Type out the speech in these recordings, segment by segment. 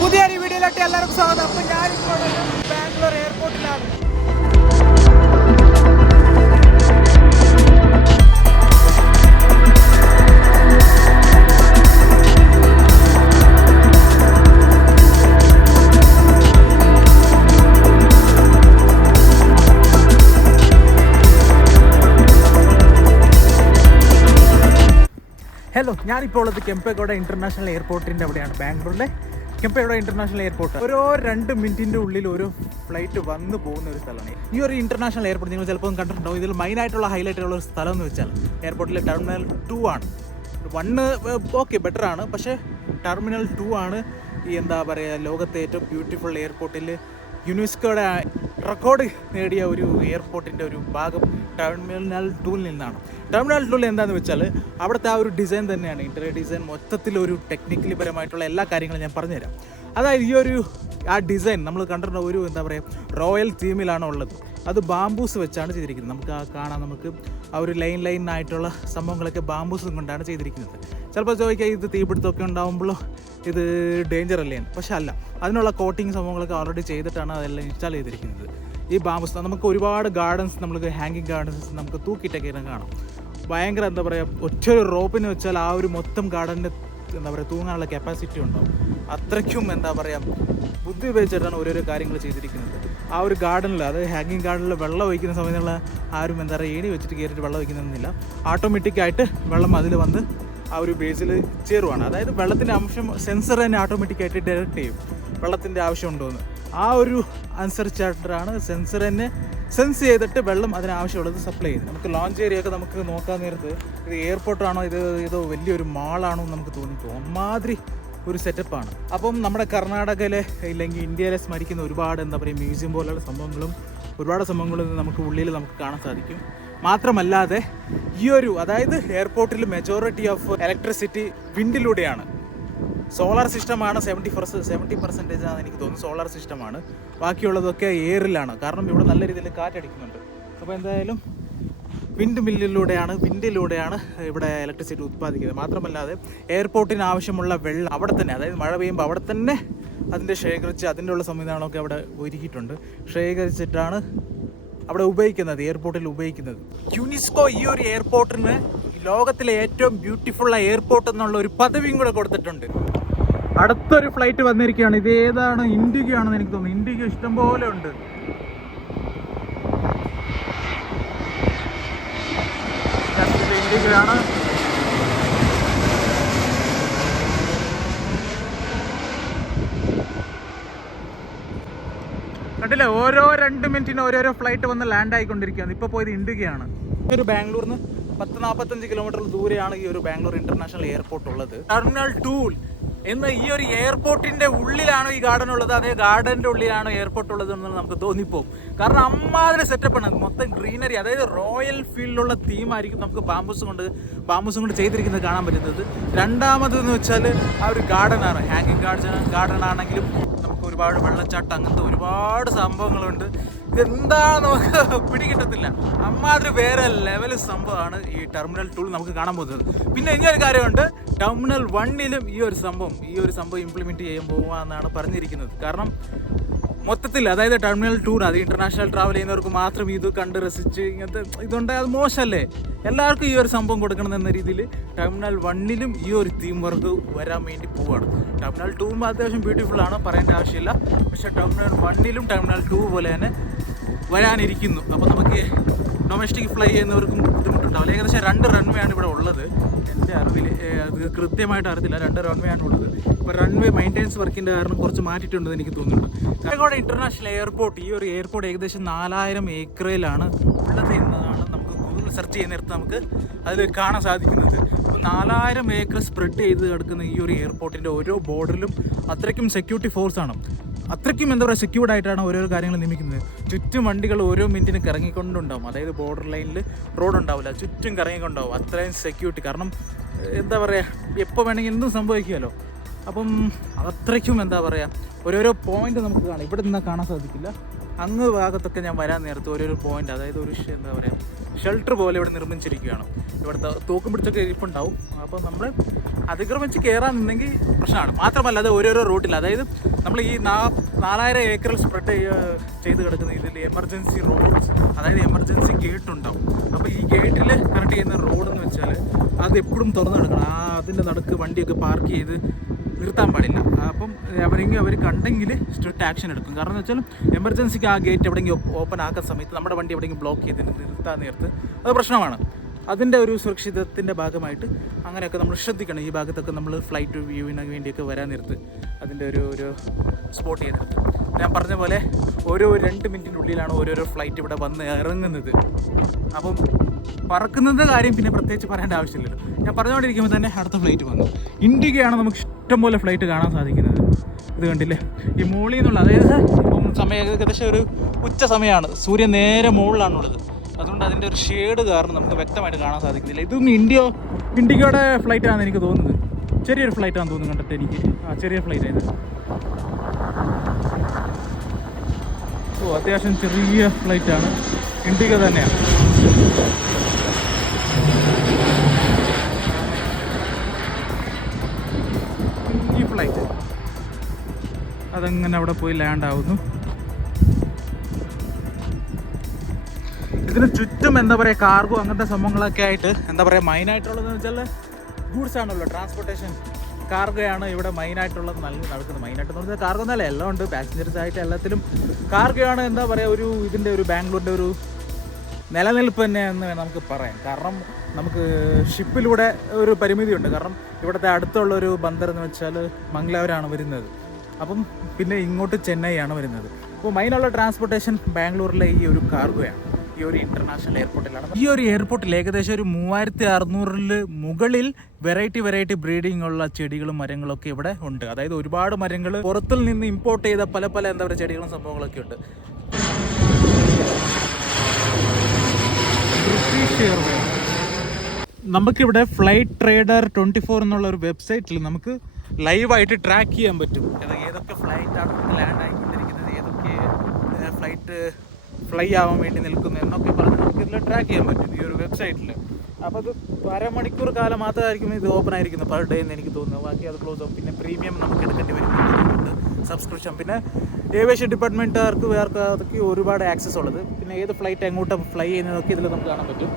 പുതിയൊരു വീഡിയോയിലോട്ട് എല്ലാവർക്കും സ്വാഗതം. ഞാൻ ഞാനിപ്പോൾ ബാംഗ്ലൂർ എയർപോർട്ടിലാണ്. ഹലോ ഞാനിപ്പോൾ ഉള്ളത് കെമ്പേഗൗഡ ഇന്റർനാഷണൽ എയർപോർട്ടിന്റെ അവിടെയാണ് ബാംഗ്ലൂരിലെ. കെമ്പേഗൗഡ ഇന്റർനാഷണൽ എയർപോർട്ട് ഓരോ രണ്ട് മിനിറ്റിന്റെ ഉള്ളിൽ ഒരു ഫ്ലൈറ്റ് വന്നു പോകുന്ന ഒരു സ്ഥലമാണ്. ഈ ഒരു ഇന്റർനാഷണൽ എയർപോർട്ട് നിങ്ങൾ ചിലപ്പോൾ കണ്ടിട്ടുണ്ടാവും. ഇതിൽ മെയിൻ ആയിട്ടുള്ള ഹൈലൈറ്റ് ഉള്ള ഒരു സ്ഥലം എന്ന് വെച്ചാൽ എയർപോർട്ടിലെ ടെർമിനൽ ടു ആണ്. വണ്ണ് ഓക്കെ ബെറ്റർ ആണ്. പക്ഷേ ടെർമിനൽ ടു ആണ് ഈ എന്താ പറയുക ലോകത്തെ ഏറ്റവും ബ്യൂട്ടിഫുൾ എയർപോർട്ടിൽ യുനെസ്കോയുടെ റെക്കോർഡ് നേടിയ ഒരു എയർപോർട്ടിന്റെ ഒരു ഭാഗം ടെർമിനൽ ടൂൽ നിന്നാണ്. ടെർമിനൽ ടൂൽ എന്താണെന്ന് വെച്ചാൽ അവിടുത്തെ ആ ഒരു ഡിസൈൻ തന്നെയാണ്. ഇന്റർനെറ്റ് ഡിസൈൻ മൊത്തത്തിലൊരു ടെക്നിക്കലി പരമായിട്ടുള്ള എല്ലാ കാര്യങ്ങളും ഞാൻ പറഞ്ഞുതരാം. അതായത് ഈ ഒരു ആ ഡിസൈൻ നമ്മൾ കണ്ടിട്ടുള്ള ഒരു എന്താ പറയുക റോയൽ തീമിലാണ് ഉള്ളത്. അത് ബാംബൂസ് വെച്ചാണ് ചെയ്തിരിക്കുന്നത്. നമുക്ക് ആ കാണാം നമുക്ക് ആ ഒരു ലൈൻ ലൈൻ ആയിട്ടുള്ള സംഭവങ്ങളൊക്കെ ബാംബൂസ് കൊണ്ടാണ് ചെയ്തിരിക്കുന്നത്. ചിലപ്പോൾ ചോദിക്കുക ഇത് തീപിടുത്തമൊക്കെ ഉണ്ടാകുമ്പോഴോ ഇത് ഡേഞ്ചർ അല്ലേ. പക്ഷെ അല്ല. അതിനുള്ള കോട്ടിങ് സംഭവങ്ങളൊക്കെ ഓൾറെഡി ചെയ്തിട്ടാണ് അതെല്ലാം ഇൻസ്റ്റാൾ ചെയ്തിരിക്കുന്നത്. ഈ ബാംബൂസ് നമുക്ക് ഒരുപാട് ഗാർഡൻസ് നമുക്ക് ഹാങ്ങിങ് ഗാർഡൻസ് നമുക്ക് തൂക്കിയിട്ടൊക്കെ കാണാം. ഭയങ്കര എന്താ പറയുക ഒറ്റ ഒരു റോപ്പിന് വെച്ചാൽ ആ ഒരു മൊത്തം ഗാർഡന്റെ എന്താ പറയുക തൂങ്ങാനുള്ള കപ്പാസിറ്റി ഉണ്ടാവും. അത്രയ്ക്കും എന്താ പറയുക ബുദ്ധി ഉപയോഗിച്ചിട്ടാണ് ഓരോരോ കാര്യങ്ങൾ ചെയ്തിരിക്കുന്നത്. ആ ഒരു ഗാർഡനിൽ അതായത് ഹാങ്ങിങ് ഗാർഡനിൽ വെള്ളം ഒഴിക്കുന്ന സമയത്തുള്ള ആരും എന്താ പറയുക ഏണി വെച്ചിട്ട് കയറിയിട്ട് വെള്ളം ഒഴിക്കുന്നൊന്നുമില്ല. ഓട്ടോമാറ്റിക്കായിട്ട് വെള്ളം അതിൽ വന്ന് ആ ഒരു ബേസിൽ ചേരുവാണ്. അതായത് വെള്ളത്തിന്റെ അംശം സെൻസർ തന്നെ ഓട്ടോമാറ്റിക്കായിട്ട് ഡയറക്റ്റ് ചെയ്യും. വെള്ളത്തിന്റെ ആവശ്യമുണ്ടോയെന്ന് ആ ഒരു അനുസരിച്ചായിട്ടാണ് സെൻസർ തന്നെ സെൻസ് ചെയ്തിട്ട് വെള്ളം അതിനാവശ്യമുള്ളത് സപ്ലൈ ചെയ്യുന്നത്. നമുക്ക് ലോഞ്ച് ഏരിയ ഒക്കെ നമുക്ക് നോക്കാൻ നേരത്ത് ഇത് എയർപോർട്ടാണോ ഇത് ഇതോ വലിയൊരു മാളാണോ എന്ന് നമുക്ക് തോന്നിപ്പോകും അമ്മാതിരി ഒരു സെറ്റപ്പാണ് അപ്പം നമ്മുടെ കർണാടകയിലെ ഇല്ലെങ്കിൽ ഇന്ത്യയിലെ സ്മരിക്കുന്ന ഒരുപാട് എന്താ പറയുക മ്യൂസിയം പോലുള്ള സംഭവങ്ങളും ഒരുപാട് സംഭവങ്ങളും നമുക്ക് ഉള്ളിൽ നമുക്ക് കാണാൻ സാധിക്കും. മാത്രമല്ലാതെ ഈ ഒരു അതായത് എയർപോർട്ടിൽ മെജോറിറ്റി ഓഫ് ഇലക്ട്രിസിറ്റി വിൻഡിലൂടെയാണ് സോളാർ സിസ്റ്റമാണ് സെവന്റി പെർസെന്റ് സെവന്റി പെർസെന്റേജ് ആണെന്ന് എനിക്ക് തോന്നുന്നു. സോളാർ സിസ്റ്റമാണ് ബാക്കിയുള്ളതൊക്കെ എയറിലാണ് കാരണം ഇവിടെ നല്ല രീതിയിൽ കാറ്റടിക്കുന്നുണ്ട്. അപ്പോൾ എന്തായാലും വിൻഡ് മില്ലിലൂടെയാണ് വിൻഡിലൂടെയാണ് ഇവിടെ ഇലക്ട്രിസിറ്റി ഉത്പാദിക്കുന്നത്. മാത്രമല്ലാതെ എയർപോർട്ടിന് ആവശ്യമുള്ള വെള്ളം അവിടെ തന്നെ അതായത് മഴ പെയ്യുമ്പോൾ അവിടെ തന്നെ അതിന്റെ ശേഖരിച്ച് അതിന്റെ ഉള്ള സംവിധാനമൊക്കെ അവിടെ ഒരുക്കിയിട്ടുണ്ട്. ശേഖരിച്ചിട്ടാണ് അവിടെ ഉപയോഗിക്കുന്നത് എയർപോർട്ടിൽ ഉപയോഗിക്കുന്നത്. യുനിസ്കോ ഈ ഒരു എയർപോർട്ടിന് ലോകത്തിലെ ഏറ്റവും ബ്യൂട്ടിഫുൾ എയർപോർട്ട് എന്നുള്ള ഒരു പദവിയും കൂടെ കൊടുത്തിട്ടുണ്ട്. അടുത്തൊരു ഫ്ലൈറ്റ് വന്നിരിക്കുകയാണ്. ഇത് ഏതാണ്? ഇൻഡിഗോ ആണെന്ന് എനിക്ക് തോന്നുന്നു. ഇൻഡിഗോ ഇഷ്ടംപോലെ ഉണ്ട്. ആണ് കണ്ടില്ലേ? ഓരോ രണ്ട് മിനിറ്റിന് ഓരോരോ ഫ്ലൈറ്റ് വന്ന് ലാൻഡ് ആയിക്കൊണ്ടിരിക്കുകയാണ്. ഇപ്പോൾ പോയത് ഇന്ത്യയാണ് ഒരു ബാംഗ്ലൂരിന് പത്ത് നാൽപ്പത്തഞ്ച് കിലോമീറ്റർ ദൂരെയാണ് ഈ ഒരു ബാംഗ്ലൂർ ഇന്റർനാഷണൽ എയർപോർട്ട് ഉള്ളത്. ടെർമിനൽ ടൂൾ എന്ന് ഈ ഒരു എയർപോർട്ടിന്റെ ഉള്ളിലാണോ ഈ ഗാർഡൻ ഉള്ളത്? അതേ ഗാർഡന്റെ ഉള്ളിലാണോ എയർപോർട്ട് ഉള്ളത് എന്ന് നമുക്ക് തോന്നിപ്പോവും. കാരണം അമ്മാതിരി ആണ്. മൊത്തം ഗ്രീനറി അതായത് റോയൽ ഫീൽഡിലുള്ള തീമായിരിക്കും നമുക്ക് ബാംബൂസ് കൊണ്ട് ബാംബൂസ് കൊണ്ട് ചെയ്തിരിക്കുന്നത് കാണാൻ പറ്റുന്നത്. രണ്ടാമത് എന്ന് വെച്ചാൽ ആ ഒരു ഗാർഡനാണ് ഹാങ്ങിങ് ഗാർഡൻ ഗാർഡൻ ആണെങ്കിലും നമുക്ക് ഒരുപാട് വെള്ളച്ചാട്ടം അങ്ങനത്തെ ഒരുപാട് സംഭവങ്ങളുണ്ട്. ഇതെന്താ നമുക്ക് പിടികിട്ടത്തില്ല. അമ്മാതിരി വേറെ ലെവൽ സംഭവമാണ് ഈ ടെർമിനൽ ടൂൾ നമുക്ക് കാണാൻ പോകുന്നത്. പിന്നെ ഇനിയൊരു കാര്യമുണ്ട്. ടെർമിനൽ വണ്ണിലും ഈ ഒരു സംഭവം ഈ ഒരു സംഭവം ഇംപ്ലിമെന്റ് ചെയ്യാൻ പോകുക എന്നാണ് പറഞ്ഞിരിക്കുന്നത്. കാരണം മൊത്തത്തിൽ അതായത് ടെർമിനൽ ടൂർ അത് ഇന്റർനാഷണൽ ട്രാവൽ ചെയ്യുന്നവർക്ക് മാത്രം ഇത് കണ്ട് രസിച്ച് ഇങ്ങനത്തെ ഇതുണ്ട്. അത് മോശമല്ലേ? എല്ലാവർക്കും ഈ ഒരു സംഭവം കൊടുക്കണം എന്ന രീതിയിൽ ടെർമിനൽ വണ്ണിലും ഈ ഒരു തീം വർക്ക് വരാൻ വേണ്ടി പോവാണ്. ടെർമിനൽ ടൂവും അത്യാവശ്യം ബ്യൂട്ടിഫുൾ ആണ് പറയേണ്ട ആവശ്യമില്ല. പക്ഷേ ടെർമിനൽ വണ്ണിലും ടെർമിനൽ ടൂ പോലെ തന്നെ വരാനിരിക്കുന്നു. അപ്പോൾ നമുക്ക് ഡൊമസ്റ്റിക് ഫ്ലൈ ചെയ്യുന്നവർക്കും ബുദ്ധിമുട്ടുണ്ടാവില്ല ഏകദേശം രണ്ട് റൺവേ ആണ് ഇവിടെ ഉള്ളത്. എന്റെ അറിവിൽ അത് കൃത്യമായിട്ട് അറിയത്തില്ല. രണ്ട് റൺവേ ആണ് ഉള്ളത്. ഇപ്പോൾ റൺവേ മെയിന്റെനൻസ് വർക്കിന്റെ കാരണം കുറച്ച് മാറ്റിയിട്ടുണ്ടെന്ന് എനിക്ക് തോന്നുന്നുണ്ട്. കാസർഗോഡ് ഇന്റർനാഷണൽ എയർപോർട്ട് ഈ ഒരു എയർപോർട്ട് ഏകദേശം നാലായിരം ഏക്കറിലാണ് ഉള്ളത് എന്നതാണ് നമുക്ക് ഗൂഗിൾ സെർച്ച് ചെയ്യുന്നിടത്ത് നമുക്ക് അതിൽ കാണാൻ സാധിക്കുന്നത്. അപ്പോൾ നാലായിരം ഏക്കർ സ്പ്രെഡ് ചെയ്ത് കിടക്കുന്ന ഈ ഒരു എയർപോർട്ടിന്റെ ഓരോ ബോർഡറിലും അത്രയ്ക്കും സെക്യൂരിറ്റി ഫോഴ്സാണ് അത്രയ്ക്കും എന്താ പറയുക സെക്യൂർഡ് ആയിട്ടാണ് ഓരോരോ കാര്യങ്ങൾ നിയമിക്കുന്നത്. ചുറ്റും വണ്ടികൾ ഓരോ മിനിറ്റിന് കറങ്ങിക്കൊണ്ടുണ്ടാവും. അതായത് ബോർഡർ ലൈനിൽ റോഡ് ഉണ്ടാവില്ല. ചുറ്റും കറങ്ങിക്കൊണ്ടാവും അത്രയും സെക്യൂരിറ്റി കാരണം എന്താ പറയുക എപ്പോൾ വേണമെങ്കിൽ എന്തും സംഭവിക്കുമല്ലോ. അപ്പം അത്രയ്ക്കും എന്താ പറയുക ഓരോരോ പോയിന്റ് നമുക്ക് കാണാം. ഇവിടെ നിന്നാൽ കാണാൻ സാധിക്കില്ല. അങ്ങ് ഭാഗത്തൊക്കെ ഞാൻ വരാൻ നേരത്ത് ഓരോരോ പോയിന്റ് അതായത് ഒരു എന്താ പറയുക ഷെൽട്ടർ പോലെ ഇവിടെ നിർമ്മിച്ചിരിക്കുകയാണ്. ഇവിടുത്തെ തൂക്കം പിടിച്ചൊക്കെ ഇരിപ്പുണ്ടാവും. അപ്പോൾ നമ്മൾ അതിക്രമിച്ച് കയറാൻ നിന്നെങ്കിൽ പ്രശ്നമാണ്. മാത്രമല്ല അത് ഓരോരോ റൂട്ടിൽ അതായത് നമ്മൾ ഈ നാ നാലായിരം ഏക്കറിൽ സ്പ്രെഡ് ചെയ്ത് കിടക്കുന്ന ഇതിൽ എമർജൻസി റോഡ്സ് അതായത് എമർജൻസി ഗേറ്റ് ഉണ്ടാവും. അപ്പോൾ ഈ ഗേറ്റിൽ കണക്ട് ചെയ്യുന്ന റോഡ് എന്ന് വെച്ചാൽ അത് എപ്പോഴും തുറന്നു കിടക്കണം. ആ അതിന്റെ നടുക്ക് വണ്ടിയൊക്കെ പാർക്ക് ചെയ്ത് നിർത്താൻ പാടില്ല. അപ്പം അവരെങ്കിൽ അവർ കണ്ടെങ്കിൽ സ്ട്രിക്റ്റ് ആക്ഷൻ എടുക്കും. കാരണം എന്ന് വെച്ചാൽ എമർജൻസിക്ക് ആ ഗേറ്റ് എവിടെയെങ്കിലും ഓപ്പൺ ആക്കുന്ന സമയത്ത് നമ്മുടെ വണ്ടി എവിടെയെങ്കിലും ബ്ലോക്ക് ചെയ്ത് നിർത്താൻ നേരത്ത് അത് പ്രശ്നമാണ്. അതിന്റെ ഒരു സുരക്ഷിതത്തിന്റെ ഭാഗമായിട്ട് അങ്ങനെയൊക്കെ നമ്മൾ ശ്രദ്ധിക്കണം. ഈ ഭാഗത്തൊക്കെ നമ്മൾ ഫ്ലൈറ്റ് വ്യൂവിന് വേണ്ടിയൊക്കെ വരാൻ നിർത്ത് അതിന്റെ ഒരു ഒരു സ്പോട്ട് ചെയ്തെടുത്ത് ഞാൻ പറഞ്ഞ പോലെ ഓരോ രണ്ട് മിനിറ്റിനുള്ളിലാണ് ഓരോരോ ഫ്ലൈറ്റ് ഇവിടെ വന്ന് ഇറങ്ങുന്നത്. അപ്പം പറക്കുന്നത് കാര്യം പിന്നെ പ്രത്യേകിച്ച് പറയേണ്ട ആവശ്യമില്ലല്ലോ. ഞാൻ പറഞ്ഞുകൊണ്ടിരിക്കുമ്പോൾ തന്നെ അടുത്ത ഫ്ലൈറ്റ് വന്നു. ഇന്ത്യക്കാണ് നമുക്ക് ഇഷ്ടംപോലെ ഫ്ലൈറ്റ് കാണാൻ സാധിക്കുന്നത്. ഇത് കണ്ടില്ലേ? ഈ മുകളിൽ നിന്നുള്ള അതായത് ഇപ്പം സമയം ഏകദേശം ഒരു ഉച്ച സമയമാണ്. സൂര്യൻ നേരെ മുകളിലാണുള്ളത് അതുകൊണ്ട് അതിന്റെ ഒരു ഷെയ്ഡ് കാരണം നമുക്ക് വ്യക്തമായിട്ട് കാണാൻ സാധിക്കുന്നില്ല. ഇതൊന്നും ഇന്ത്യ ഇന്ത്യയുടെ ഫ്ലൈറ്റ് ആണെന്ന് എനിക്ക് തോന്നുന്നത്. ചെറിയൊരു ഫ്ലൈറ്റ് ആണെന്ന് തോന്നുന്നു കണ്ടിട്ട് എനിക്ക്. ആ ചെറിയ ഫ്ലൈറ്റ് ആയത് ഓ അത്യാവശ്യം ചെറിയ ഫ്ലൈറ്റ് ആണ്. ഇന്ത്യ തന്നെയാണ് ഈ ഫ്ലൈറ്റ് അതങ്ങനെ അവിടെ പോയി ലാൻഡ് ആവുന്നു. ഇതിന് ചുറ്റും എന്താ പറയുക കാർഗോ അങ്ങനത്തെ സംഭവങ്ങളൊക്കെ ആയിട്ട് എന്താ പറയുക മെയിനായിട്ടുള്ളതെന്ന് വെച്ചാൽ ഗൂഡ്സ് ആണല്ലോ. ട്രാൻസ്പോർട്ടേഷൻ കാർഗോയാണ് ഇവിടെ മെയിനായിട്ടുള്ളത് നല്ല നടക്കുന്നത്. മെയിനായിട്ട് എന്ന് പറഞ്ഞാൽ കാർഗോ എന്നല്ല എല്ലാം ഉണ്ട്. പാസഞ്ചേഴ്സ് ആയിട്ട് എല്ലാത്തിലും കാർഗോയാണ് എന്താ പറയുക ഒരു ഇതിന്റെ ഒരു ബാംഗ്ലൂരിന്റെ ഒരു നിലനിൽപ്പ് തന്നെ എന്ന് വേണം നമുക്ക് പറയാം കാരണം നമുക്ക് ഷിപ്പിലൂടെ ഒരു പരിമിതിയുണ്ട്. കാരണം ഇവിടുത്തെ അടുത്തുള്ള ഒരു ബന്ദർ എന്ന് വെച്ചാൽ മംഗലാപുരമാണ് വരുന്നത്. അപ്പം പിന്നെ ഇങ്ങോട്ട് ചെന്നൈ ആണ് വരുന്നത് അപ്പോൾ മെയിനുള്ള ട്രാൻസ്പോർട്ടേഷൻ ബാംഗ്ലൂരിലെ ഈ ഒരു കാർഗോയാണ് ഈ ഒരു ഇന്റർനാഷണൽ എയർപോർട്ടിലാണ് ഈ ഒരു എയർപോർട്ടിൽ ഏകദേശം ഒരു മൂവായിരത്തി അറുന്നൂറിൽ മുകളിൽ വെറൈറ്റി വെറൈറ്റി ബ്രീഡിംഗ് ഉള്ള ചെടികളും മരങ്ങളും ഒക്കെ ഇവിടെ ഉണ്ട്. അതായത് ഒരുപാട് മരങ്ങൾ പുറത്തിൽ നിന്ന് ഇമ്പോർട്ട് ചെയ്ത പല പല എന്താ പറയുക ചെടികളും സംഭവങ്ങളൊക്കെ ഉണ്ട്. നമുക്കിവിടെ ഫ്ലൈറ്റ് ട്രേഡർ ട്വന്റി ഫോർ എന്നുള്ള ഒരു വെബ്സൈറ്റിൽ നമുക്ക് ലൈവായിട്ട് ട്രാക്ക് ചെയ്യാൻ പറ്റും. ഏത- ഏതൊക്കെ ഫ്ലൈറ്റാണ് ലാൻഡ് ആയിക്കൊണ്ടിരിക്കുന്നത് ഏതൊക്കെ ഫ്ലൈറ്റ് ഫ്ലൈ ആവാൻ വേണ്ടി നിൽക്കുന്നു എന്നൊക്കെ പറഞ്ഞ് നമുക്ക് ഇതിൽ ട്രാക്ക് ചെയ്യാൻ പറ്റും ഈ ഒരു വെബ്സൈറ്റിൽ അപ്പോൾ അത് അരമണിക്കൂർ കാലം മാത്രമായിരിക്കും ഇത് ഓപ്പൺ ആയിരിക്കുന്നത് പെർ ഡേ എന്ന് എനിക്ക് തോന്നുന്നു. ബാക്കി അത് ക്ലോസ് ആവും. പിന്നെ പ്രീമിയം നമുക്ക് എടുക്കേണ്ടി വരും. സബ്സ്ക്രിപ്ഷൻ പിന്നെ ഏവിയേഷൻ ഡിപ്പാർട്ട്മെന്റുകാർക്ക് വേർക്ക് അതൊക്കെ ഒരുപാട് ആക്സസ് ഉള്ളത്. പിന്നെ ഏത് ഫ്ലൈറ്റ് എങ്ങോട്ട് ഫ്ലൈ ചെയ്യുന്നതൊക്കെ ഇതിൽ നമുക്ക് കാണാൻ പറ്റും.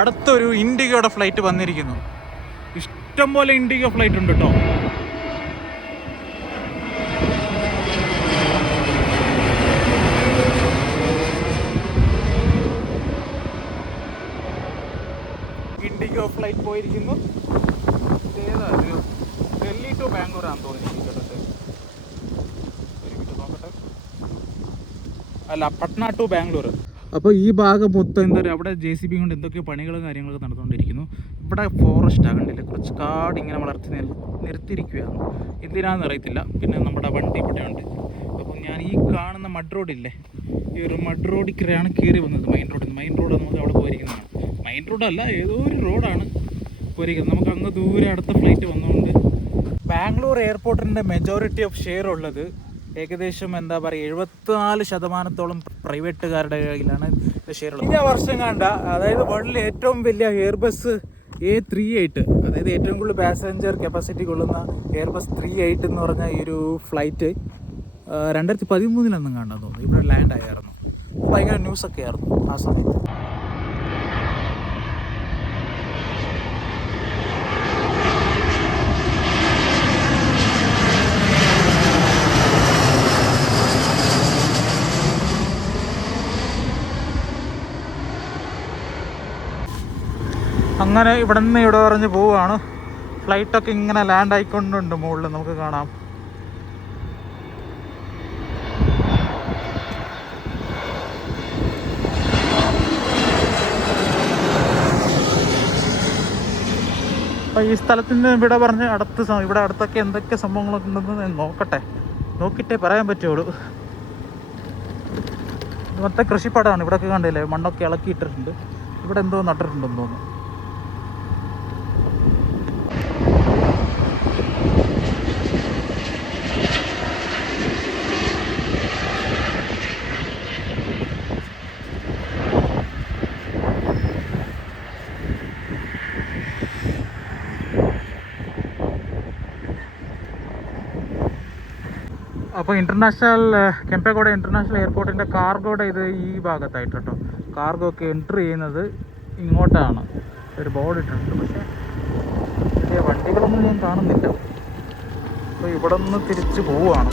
അടുത്തൊരു ഇൻഡിഗയുടെ ഫ്ലൈറ്റ് വന്നിരിക്കുന്നു. ഇഷ്ടംപോലെ ഇൻഡിഗോ ഫ്ലൈറ്റ് ഉണ്ട് കേട്ടോ ഇൻഡിഗോ ഫ്ലൈറ്റ് പോയിരിക്കുന്നു. ഒരു ഡൽഹി ടു ബാംഗ്ലൂർ ആണെന്ന് തോന്നുന്നു ഒരു നോക്കട്ടെ. അല്ല പട്ന ടു ബാംഗ്ലൂർ അപ്പോൾ ഈ ഭാഗം മൊത്തം എന്താ പറയുക അവിടെ ജെ സി ബി കൊണ്ട് എന്തൊക്കെ പണികളും കാര്യങ്ങളൊക്കെ നടന്നുകൊണ്ടിരിക്കുന്നു. ഇവിടെ ഫോറസ്റ്റ് ആകണ്ടില്ല കുറച്ച് കാട് ഇങ്ങനെ വളർത്തി നിർ നിർത്തിയിരിക്കുകയാണ്. എന്തിനാണെന്ന് അറിയത്തില്ല. പിന്നെ നമ്മുടെ വണ്ടി ഇവിടെ ഉണ്ട് ഞാൻ ഈ കാണുന്ന മഡ് റോഡില്ലേ ഈ ഒരു മഡ് റോഡിലാണ് കയറി വന്നത് മെയിൻ റോഡിൽ മെയിൻ റോഡ് നമുക്ക് അവിടെ പോയിരിക്കുന്നതാണ്. മെയിൻ റോഡല്ല ഏതോ ഒരു റോഡാണ് പോയിരിക്കുന്നത്. നമുക്ക് അങ്ങ് ദൂരെ അടുത്ത ഫ്ലൈറ്റ് വന്നുകൊണ്ട് ബാംഗ്ലൂർ എയർപോർട്ടിന്റെ മെജോറിറ്റി ഓഫ് ഷെയർ ഉള്ളത് ഏകദേശം എന്താ പറയുക എഴുപത്തിനാല് ശതമാനത്തോളം പ്രൈവറ്റുകാരുടെ കയ്യിലാണ് ഷെയർ ഉള്ളത്. കഴിഞ്ഞ വർഷം കണ്ട അതായത് വേൾഡിലെ ഏറ്റവും വലിയ എയർബസ് എ ത്രീ എയ്റ്റ് അതായത് ഏറ്റവും കൂടുതൽ പാസഞ്ചർ കപ്പാസിറ്റി കൊള്ളുന്ന എയർബസ് ത്രീ എയ്റ്റ് എന്ന് പറഞ്ഞ ഈ ഒരു ഫ്ലൈറ്റ് രണ്ടായിരത്തി പതിമൂന്നിലൊന്നും കാണാൻ തോന്നുന്നു. ഇവിടെ ലാൻഡ് ആയിരുന്നു. ഭയങ്കര ന്യൂസൊക്കെ ആയിരുന്നു ആ സമയത്ത്. അങ്ങനെ ഇവിടെ നിന്ന് ഇവിടെ പറഞ്ഞ് പോവുകയാണ്. ഫ്ലൈറ്റൊക്കെ ഇങ്ങനെ ലാൻഡ് ആയിക്കൊണ്ടുണ്ട് മുകളിൽ. നമുക്ക് കാണാം. അപ്പോൾ ഈ സ്ഥലത്തിന് ഇവിടെ പറഞ്ഞ് അടുത്ത് ഇവിടെ അടുത്തൊക്കെ എന്തൊക്കെ സംഭവങ്ങളൊക്കെ ഉണ്ടെന്ന് ഞാൻ നോക്കട്ടെ. നോക്കിയിട്ടേ പറയാൻ പറ്റുള്ളൂ. ഇവിടുത്തെ കൃഷിപ്പാടമാണ് ഇവിടെയൊക്കെ കണ്ടില്ലേ? മണ്ണൊക്കെ ഇളക്കിയിട്ടിട്ടുണ്ട്. ഇവിടെ എന്തോ നട്ടിട്ടുണ്ടെന്ന് തോന്നുന്നു. അപ്പോൾ ഇന്റർനാഷണൽ കെമ്പേഗോഡ ഇന്റർനാഷണൽ എയർപോർട്ടിന്റെ കാർഗോയുടെ ഇത് ഈ ഭാഗത്തായിട്ട് കേട്ടോ. കാർഗോ ഒക്കെ എൻട്രി ചെയ്യുന്നത് ഇങ്ങോട്ടാണ്. ഒരു ബോർഡ് ഇട്ടിട്ടുണ്ട്. പക്ഷേ വണ്ടികളൊന്നും ഞാൻ കാണുന്നില്ല. അപ്പോൾ ഇവിടെ നിന്ന് തിരിച്ച് പോവുകയാണ്.